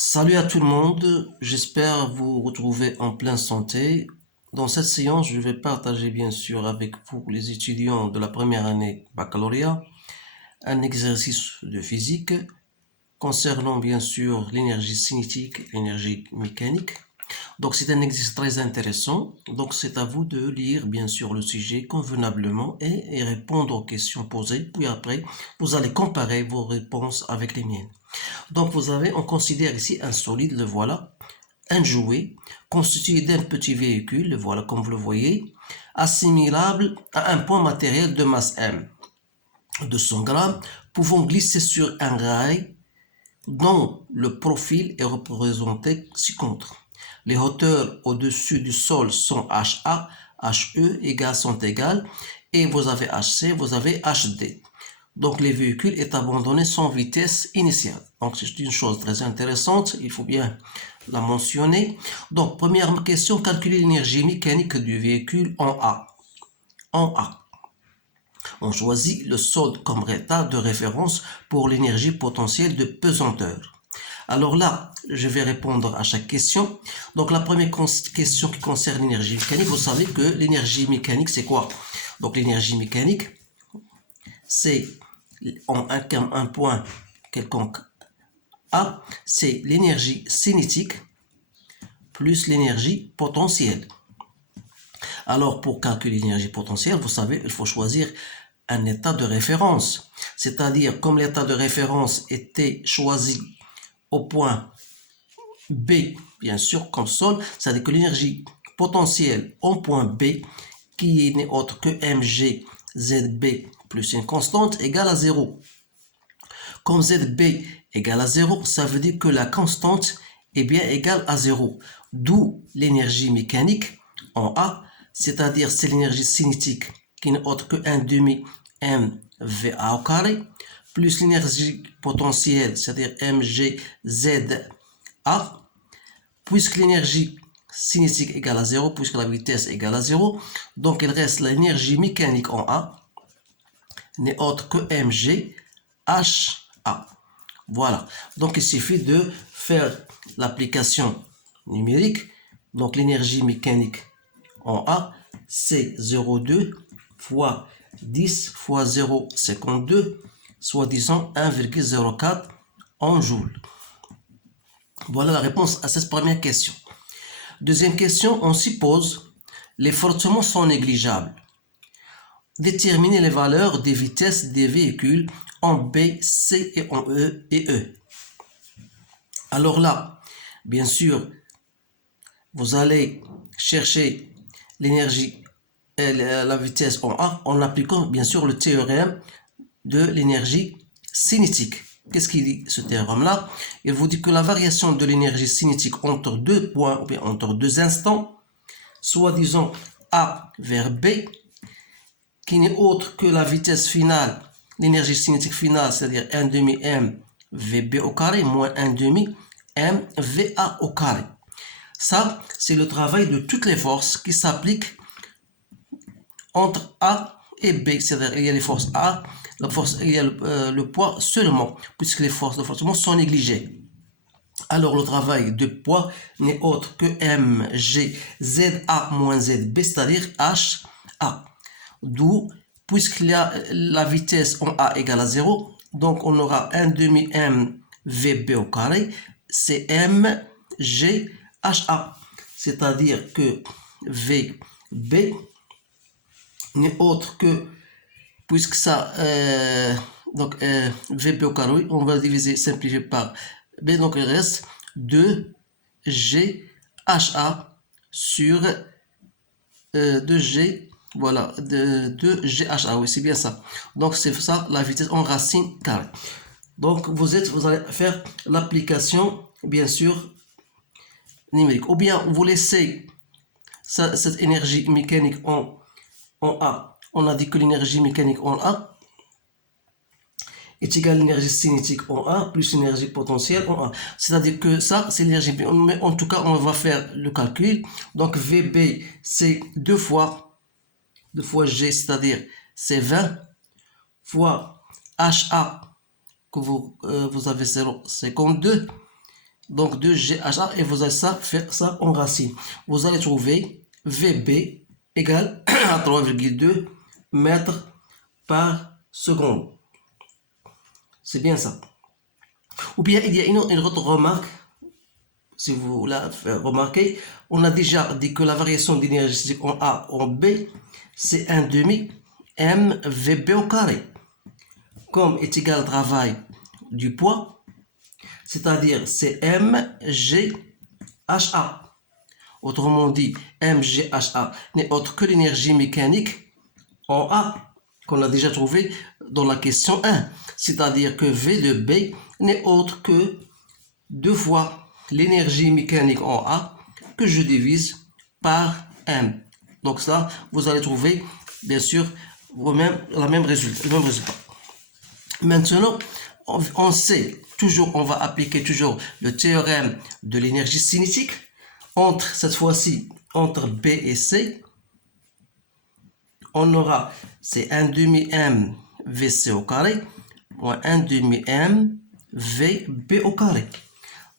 Salut à tout le monde, j'espère vous retrouver en pleine santé. Dans cette séance, je vais partager bien sûr avec vous, les étudiants de la première année baccalauréat, un exercice de physique concernant bien sûr l'énergie cinétique et l'énergie mécanique. Donc c'est un exercice très intéressant. Donc c'est à vous de lire bien sûr le sujet convenablement et répondre aux questions posées. Puis après, vous allez comparer vos réponses avec les miennes. Donc on considère ici un solide, le voilà, un jouet constitué d'un petit véhicule, le voilà comme vous le voyez, assimilable à un point matériel de masse M de 100 grammes, pouvant glisser sur un rail dont le profil est représenté ci-contre. Les hauteurs au-dessus du sol sont HA, HE sont égales, et vous avez HC, vous avez HD. Donc les véhicules est abandonné sans vitesse initiale. Donc c'est une chose très intéressante, il faut bien la mentionner. Donc première question, calculer l'énergie mécanique du véhicule en A. En A. On choisit le solde comme état de référence pour l'énergie potentielle de pesanteur. Alors là, je vais répondre à chaque question. Donc la première question qui concerne l'énergie mécanique, vous savez que l'énergie mécanique c'est quoi? Donc l'énergie mécanique, c'est en un point quelconque A, c'est l'énergie cinétique plus l'énergie potentielle. Alors pour calculer l'énergie potentielle, vous savez, il faut choisir un état de référence. C'est-à-dire, comme l'état de référence était choisi au point B, bien sûr, comme sol, c'est-à-dire que l'énergie potentielle au point B, qui n'est autre que mg zb plus une constante, égale à 0. Comme zb égale à 0, ça veut dire que la constante est bien égale à 0. D'où l'énergie mécanique en A, c'est-à-dire c'est l'énergie cinétique qui n'est autre que 1 demi mva au carré, plus l'énergie potentielle, c'est-à-dire mgza, puisque l'énergie cinétique égale à 0, puisque la vitesse égale à 0, donc il reste l'énergie mécanique en A, n'est autre que mg ha. Voilà, donc il suffit de faire l'application numérique. Donc l'énergie mécanique en A, c'est 0,2 fois 10 fois 0,52, soit disant 1,04 en joules. Voilà la réponse à cette première question. Deuxième question, on suppose les frottements sont négligeables. Déterminer les valeurs des vitesses des véhicules en B, C et en E et E. Alors là, bien sûr, vous allez chercher l'énergie et la vitesse en A en appliquant bien sûr le théorème de l'énergie cinétique. Qu'est-ce qu'il dit ce théorème-là? Il vous dit que la variation de l'énergie cinétique entre deux points ou bien entre deux instants, soit disons A vers B, qui n'est autre que la vitesse finale, l'énergie cinétique finale, c'est-à-dire 1 demi m vb au carré moins 1 demi m va au carré. Ça, c'est le travail de toutes les forces qui s'appliquent entre A et B, c'est-à-dire il y a les forces A, la force, il y a le poids seulement, puisque les forces de forcement sont négligées. Alors le travail de poids n'est autre que mgza moins zb, c'est-à-dire ha. D'où, puisque la vitesse en A égale à 0, donc on aura 1 demi m vb au carré, c'est mgha. C'est-à-dire que vb n'est autre que, puisque ça, donc vb au carré, on va diviser, simplifier par b, donc il reste 2gha sur 2g, voilà, 2gha, oui, c'est bien ça. Donc c'est ça la vitesse en racine carrée. Donc vous allez faire l'application, bien sûr, numérique. Ou bien vous laissez cette énergie mécanique en A. On a dit que l'énergie mécanique en A est égale à l'énergie cinétique en A plus l'énergie potentielle en A. C'est-à-dire que ça, c'est l'énergie. Mais en tout cas, on va faire le calcul. Donc VB, c'est 2 fois G, c'est-à-dire c'est 20 fois HA, que vous avez 0,52, donc 2GHA, et vous allez faire ça en racine. Vous allez trouver VB égale à 3,2 mètres par seconde. C'est bien ça. Ou bien il y a une autre remarque, si vous la faites remarquer, on a déjà dit que la variation d'énergie en A en B, c'est 1 demi mVb au carré. Comme est égal au travail du poids, c'est-à-dire c'est mGHA. Autrement dit, mGHA n'est autre que l'énergie mécanique en A, qu'on a déjà trouvé dans la question 1. C'est-à-dire que V de B n'est autre que 2 fois l'énergie mécanique en A que je divise par M. Donc ça, vous allez trouver, bien sûr, le même résultat. Maintenant, on sait toujours, on va appliquer toujours le théorème de l'énergie cinétique entre, cette fois-ci, entre B et C. On aura, c'est 1 demi M VC au carré moins 1 demi M VB au carré.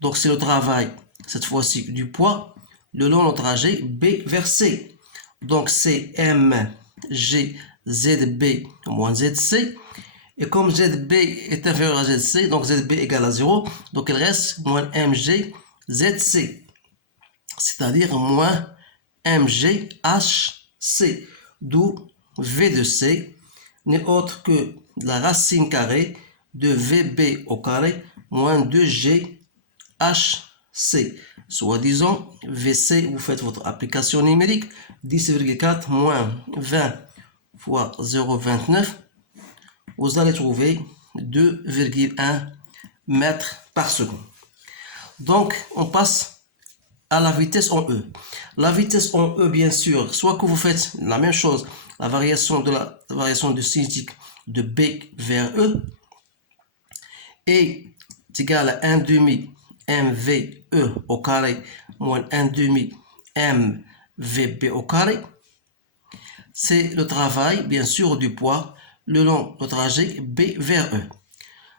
Donc c'est le travail, cette fois-ci, du poids le long du trajet B vers C. Donc c'est MG ZB moins ZC. Et comme ZB est inférieur à ZC, donc ZB égale à 0, donc il reste moins MG ZC. C'est-à-dire moins MGHC. D'où V de C n'est autre que la racine carrée de VB au carré moins 2G HC, soit disons VC, vous faites votre application numérique, 10,4 moins 20 fois 0,29, vous allez trouver 2,1 mètres par seconde. Donc, on passe à la vitesse en E. La vitesse en E, bien sûr, soit que vous faites la même chose, la variation de cinétique de B vers E est égale à 1 demi MVE au carré moins 1 demi MVB au carré. C'est le travail, bien sûr, du poids le long du trajet B vers E.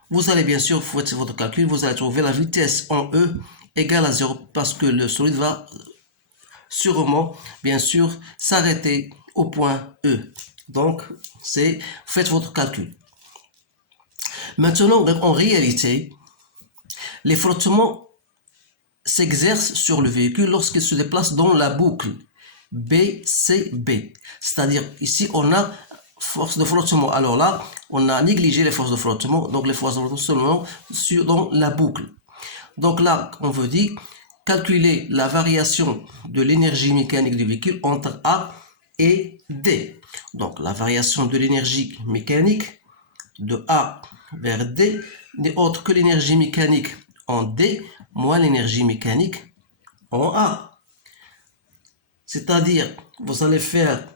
Vous allez bien sûr faire votre calcul, vous allez trouver la vitesse en E égale à 0 parce que le solide va sûrement, bien sûr, s'arrêter au point E. Donc, faites votre calcul. Maintenant, en réalité, les frottements s'exercent sur le véhicule lorsqu'il se déplace dans la boucle BCB. C'est-à-dire, ici, on a force de frottement. Alors là, on a négligé les forces de frottement. Donc, les forces de frottement seulement dans la boucle. Donc là, on veut dire calculer la variation de l'énergie mécanique du véhicule entre A et D. Donc, la variation de l'énergie mécanique de A vers D n'est autre que l'énergie mécanique en D moins l'énergie mécanique en A. C'est-à-dire, vous allez faire,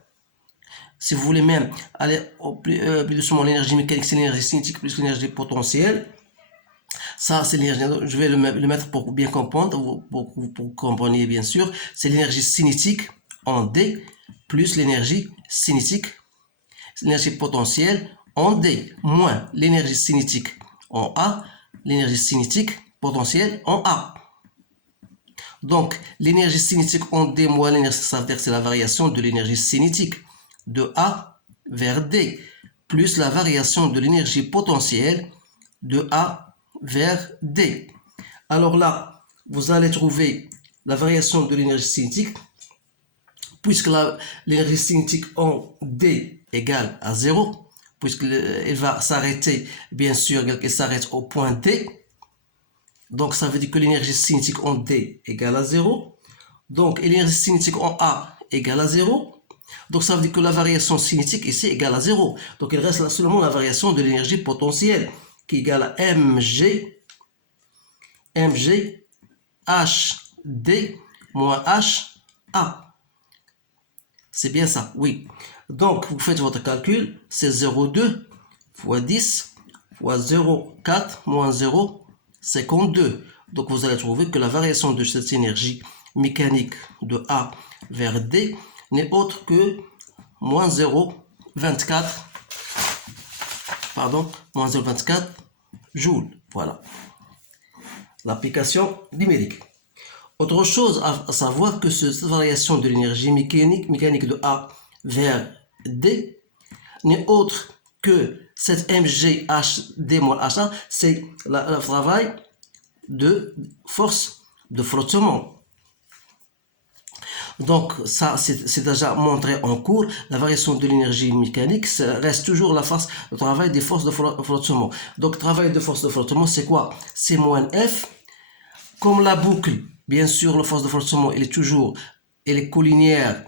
si vous voulez même aller plus doucement, l'énergie mécanique, c'est l'énergie cinétique plus l'énergie potentielle. Ça, c'est l'énergie, je vais le mettre pour bien comprendre, pour que vous compreniez bien sûr. C'est l'énergie cinétique en D plus l'énergie cinétique, l'énergie potentielle en D moins l'énergie cinétique en A, l'énergie cinétique potentielle en A. Donc, l'énergie cinétique en D moins l'énergie, ça veut dire que c'est la variation de l'énergie cinétique de A vers D, plus la variation de l'énergie potentielle de A vers D. Alors là, vous allez trouver la variation de l'énergie cinétique, puisque l'énergie cinétique en D égale à 0, puisqu'elle va s'arrêter, bien sûr, elle s'arrête au point D. Donc, ça veut dire que l'énergie cinétique en D égale à 0. Donc, l'énergie cinétique en A égale à 0. Donc, ça veut dire que la variation cinétique ici égale à 0. Donc, il reste là seulement la variation de l'énergie potentielle qui est égale à mg HD moins HA. C'est bien ça, oui. Donc, vous faites votre calcul, c'est 0,2 fois 10 fois 0,4 moins 0,52. Donc, vous allez trouver que la variation de cette énergie mécanique de A vers D n'est autre que moins 0,24 joules. Voilà. l'application numérique. Autre chose à savoir que cette variation de l'énergie mécanique de A vers D n'est autre que cette MGHD moins HA, c'est le travail de force de frottement. Donc ça c'est déjà montré en cours, la variation de l'énergie mécanique reste toujours le travail des forces de frottement. Donc travail de force de frottement c'est quoi? C'est moins F, comme la boucle, bien sûr la force de frottement elle est collinière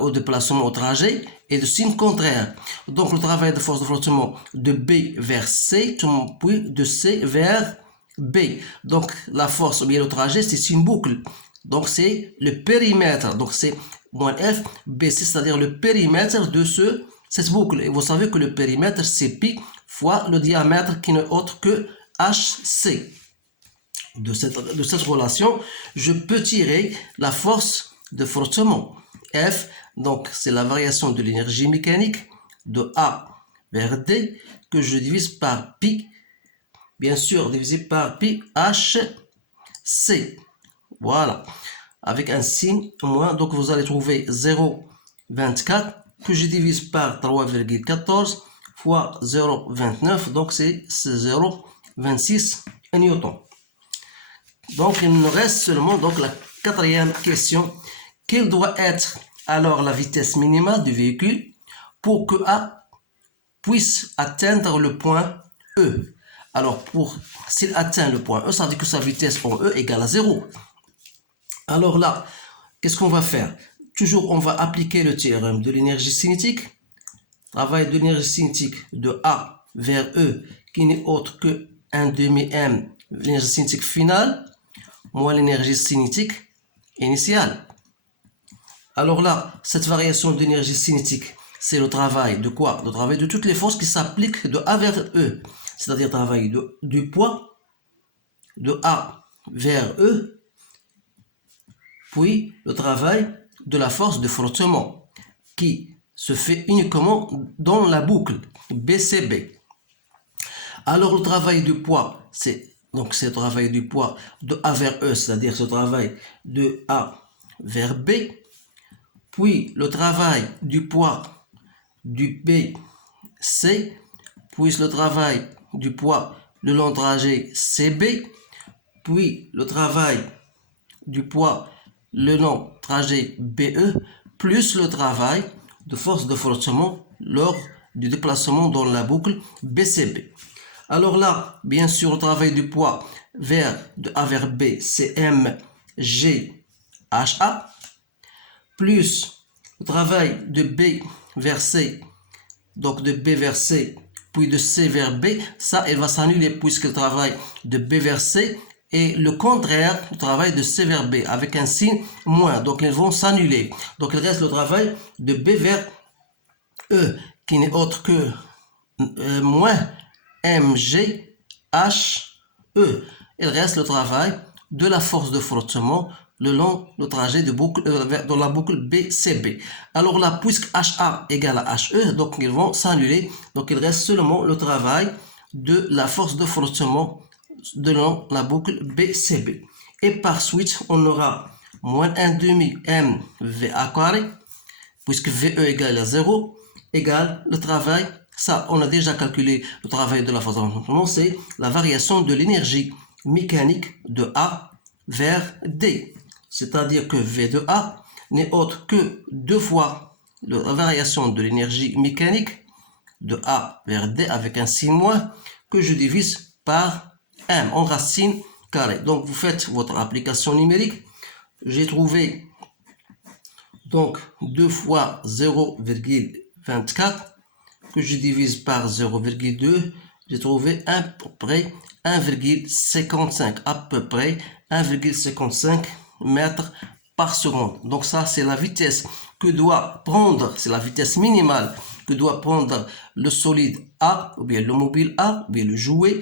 au déplacement au trajet et de signe contraire. Donc le travail de force de frottement de B vers C, puis de C vers B. Donc la force ou bien le trajet c'est une boucle. Donc c'est le périmètre. Donc c'est moins F, BC, c'est-à-dire le périmètre de cette boucle. Et vous savez que le périmètre c'est pi fois le diamètre qui n'est autre que HC. De cette relation, je peux tirer la force de frottement. F, donc c'est la variation de l'énergie mécanique de A vers D que je divise par pi, bien sûr divisé par pi HC. Voilà, avec un signe moins, donc vous allez trouver 0,24 que je divise par 3,14 fois 0,29, donc c'est 0,26 newtons. Donc il nous reste seulement donc la quatrième question. Quelle doit être alors la vitesse minimale du véhicule pour que A puisse atteindre le point E? Alors s'il atteint le point E, ça veut dire que sa vitesse en E égale à 0. Alors là, qu'est-ce qu'on va faire? Toujours on va appliquer le théorème de l'énergie cinétique. Travail de l'énergie cinétique de A vers E qui n'est autre que 1 demi m l'énergie cinétique finale moins l'énergie cinétique initiale. Alors là, cette variation d'énergie cinétique, c'est le travail de quoi? Le travail de toutes les forces qui s'appliquent de A vers E. C'est-à-dire le travail du poids de A vers E, puis le travail de la force de frottement qui se fait uniquement dans la boucle BCB. Alors le travail du poids, c'est le travail du poids de A vers E, c'est-à-dire ce travail de A vers B, puis le travail du poids du BC, puis le travail du poids le long trajet CB, puis le travail du poids le long trajet BE, plus le travail de force de frottement lors du déplacement dans la boucle BCB. Alors là, bien sûr, le travail du poids de A vers B, c'est MGHA, plus le travail de B vers C, donc de B vers C, puis de C vers B, ça, elle va s'annuler puisque le travail de B vers C est le contraire du travail de C vers B, avec un signe moins, donc ils vont s'annuler. Donc il reste le travail de B vers E, qui n'est autre que moins MGHE. Il reste le travail de la force de frottement le long du trajet de boucle, dans la boucle BCB. Alors là, puisque HA égale à HE, donc ils vont s'annuler. Donc il reste seulement le travail de la force de frottement de long la boucle BCB. Et par suite, on aura moins 1 demi MVA carré, puisque VE égale à 0, égale le travail. Ça, on a déjà calculé le travail de la force de frottement, c'est la variation de l'énergie mécanique de A vers D. C'est-à-dire que V de A n'est autre que 2 fois la variation de l'énergie mécanique de A vers D avec un signe moins que je divise par M en racine carrée. Donc vous faites votre application numérique. J'ai trouvé donc 2 fois 0,24 que je divise par 0,2, j'ai trouvé à peu près 1,55 mètres par seconde. Donc ça, c'est la vitesse que doit prendre, c'est la vitesse minimale que doit prendre le solide A, ou bien le mobile A, ou bien le jouet,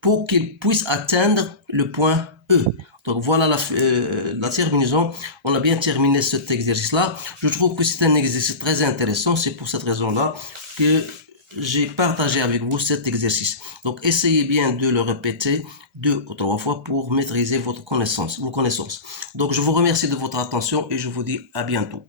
pour qu'il puisse atteindre le point E. Donc voilà la terminaison. On a bien terminé cet exercice-là. Je trouve que c'est un exercice très intéressant. C'est pour cette raison-là que j'ai partagé avec vous cet exercice. Donc, essayez bien de le répéter 2 ou 3 fois pour maîtriser vos connaissances. Donc, je vous remercie de votre attention et je vous dis à bientôt.